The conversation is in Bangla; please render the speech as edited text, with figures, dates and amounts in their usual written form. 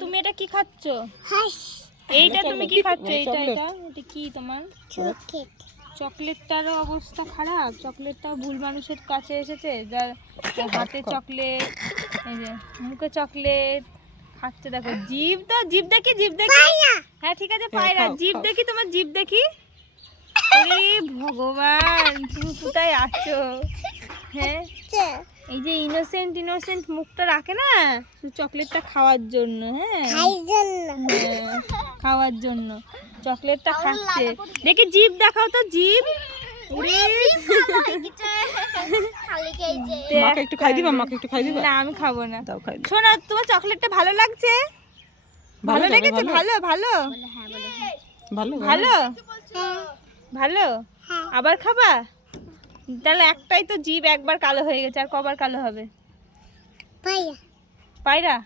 তুমি এটা কি খাচ্ছ? হাস এইটা তুমি কি খাচ্ছ? এটা কি তোমার? চকলেট। চকলেটটারও অবস্থা খারাপ। চকলেটটাও ভুল মানুষের কাছে এসেছে, যার হাতে চকলেট, এই যে মুখে চকলেট খাচ্ছে। দেখো জিভ, তো জিভ দেখি, জিভ দেখি। হ্যাঁ ঠিক আছে পায়রা, জিভ দেখি, তোমার জিভ দেখি। আরে ভগবান, তুমি কোথায় আছো? হ্যাঁ এই যে ইনোসেন্ট মুখটা রাখে না শুধু চকলেটটা খাওয়ার জন্য। হ্যাঁ খাওয়ার জন্য চকলেটটা খাচ্ছে। দেখি জিভ দেখাও তো, জিভ। মাকে একটু খাই দিবা, মাকে একটু খাই দিবা। না আমি খাবো না। দাও খাই দিই। শোনো, তোমার চকলেটটা ভালো লাগছে? ভালো লেগেছে? ভালো ভালো ভালো ভালো ভালো। আবার খাবা? তাহলে একটাই তো জিভ, একবার কালো হয়ে গেছে, আর কবার কালো হবে? পায়রা